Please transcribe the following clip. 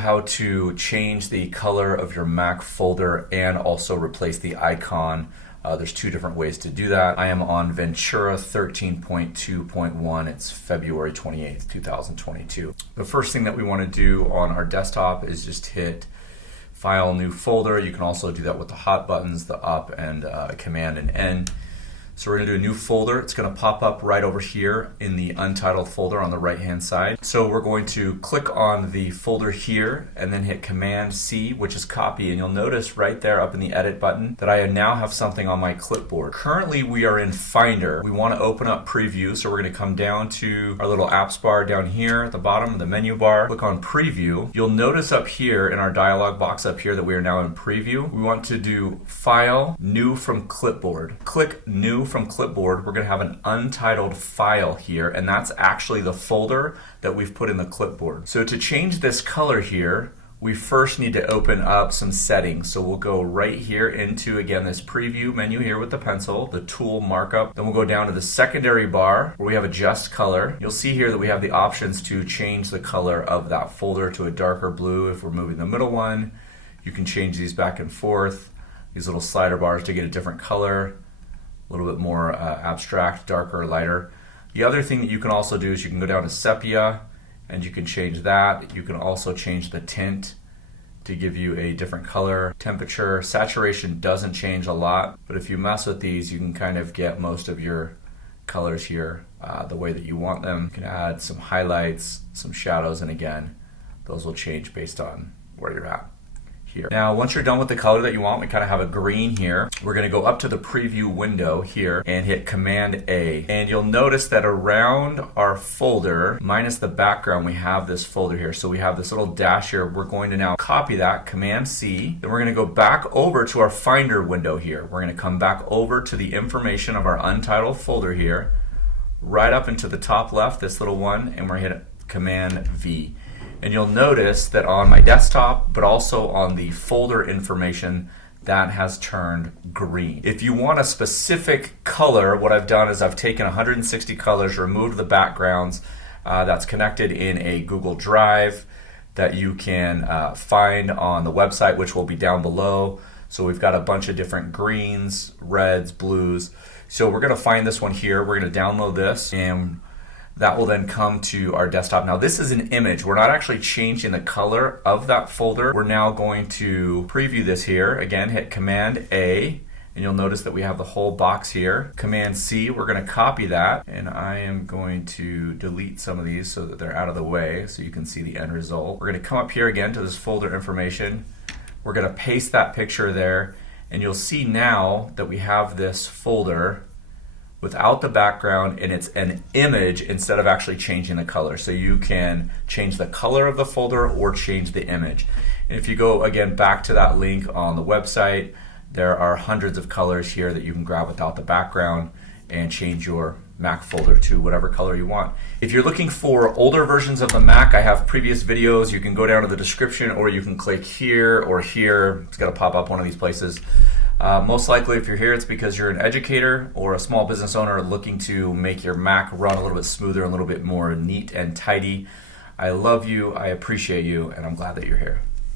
How to change the color of your Mac folder and also replace the icon. There's two different ways to do that. I am on Ventura 13.2.1. It's February 28th, 2022. The first thing that we want to do on our desktop is just hit File, New Folder. You can also do that with the hot buttons, the up and Command and N. So we're going to do a new folder. It's going to pop up right over here in the untitled folder on the right hand side. So we're going to click on the folder here and then hit Command C, which is copy, and you'll notice right there up in the edit button that I now have something on my clipboard. Currently we are in Finder. We want to open up Preview, so we're going to come down to our little apps bar down here at the bottom of the menu bar, click on Preview. You'll notice up here in our dialog box up here that we are now in Preview. We want to do File, New from Clipboard. Click New from Clipboard. We're going to have an untitled file here, and that's actually the folder that we've put in the clipboard. So to change this color here, we first need to open up some settings. So we'll go right here into, again, this preview menu here with the pencil, the tool markup. Then we'll go down to the secondary bar where we have adjust color. You'll see here that we have the options to change the color of that folder to a darker blue if we're moving the middle one. You can change these back and forth, these little slider bars to get a different color, a little bit more abstract, darker, lighter. The other thing that you can also do is you can go down to sepia and you can change that. You can also change the tint to give you a different color. Temperature, saturation doesn't change a lot, but if you mess with these, you can kind of get most of your colors here the way that you want them. You can add some highlights, some shadows, and again, those will change based on where you're at. Here. Now, once you're done with the color that you want, we kind of have a green here. We're going to go up to the preview window here and hit Command A. And you'll notice that around our folder, minus the background, we have this folder here. So we have this little dash here. We're going to now copy that, Command C. Then we're going to go back over to our Finder window here. We're going to come back over to the information of our untitled folder here, right up into the top left, this little one, and we're going to hit Command V. And you'll notice that on my desktop, but also on the folder information, that has turned green. If you want a specific color, what I've done is I've taken 160 colors, removed the backgrounds, that's connected in a Google Drive that you can find on the website, which will be down below. So we've got a bunch of different greens, reds, blues. So we're going to find this one here. We're going to download this, and that will then come to our desktop. Now this is an image. We're not actually changing the color of that folder. We're now going to preview this here. Again, hit Command A, and you'll notice that we have the whole box here. Command C, we're going to copy that, and I am going to delete some of these so that they're out of the way so you can see the end result. We're going to come up here again to this folder information. We're going to paste that picture there, and you'll see now that we have this folder without the background, and it's an image instead of actually changing the color. So you can change the color of the folder or change the image. And if you go again back to that link on the website, there are hundreds of colors here that you can grab without the background and change your Mac folder to whatever color you want. If you're looking for older versions of the Mac, I have previous videos. You can go down to the description, or you can click here or here. It's got to pop up one of these places. Most likely if you're here, it's because you're an educator or a small business owner looking to make your Mac run a little bit smoother, a little bit more neat and tidy. I love you, I appreciate you, and I'm glad that you're here.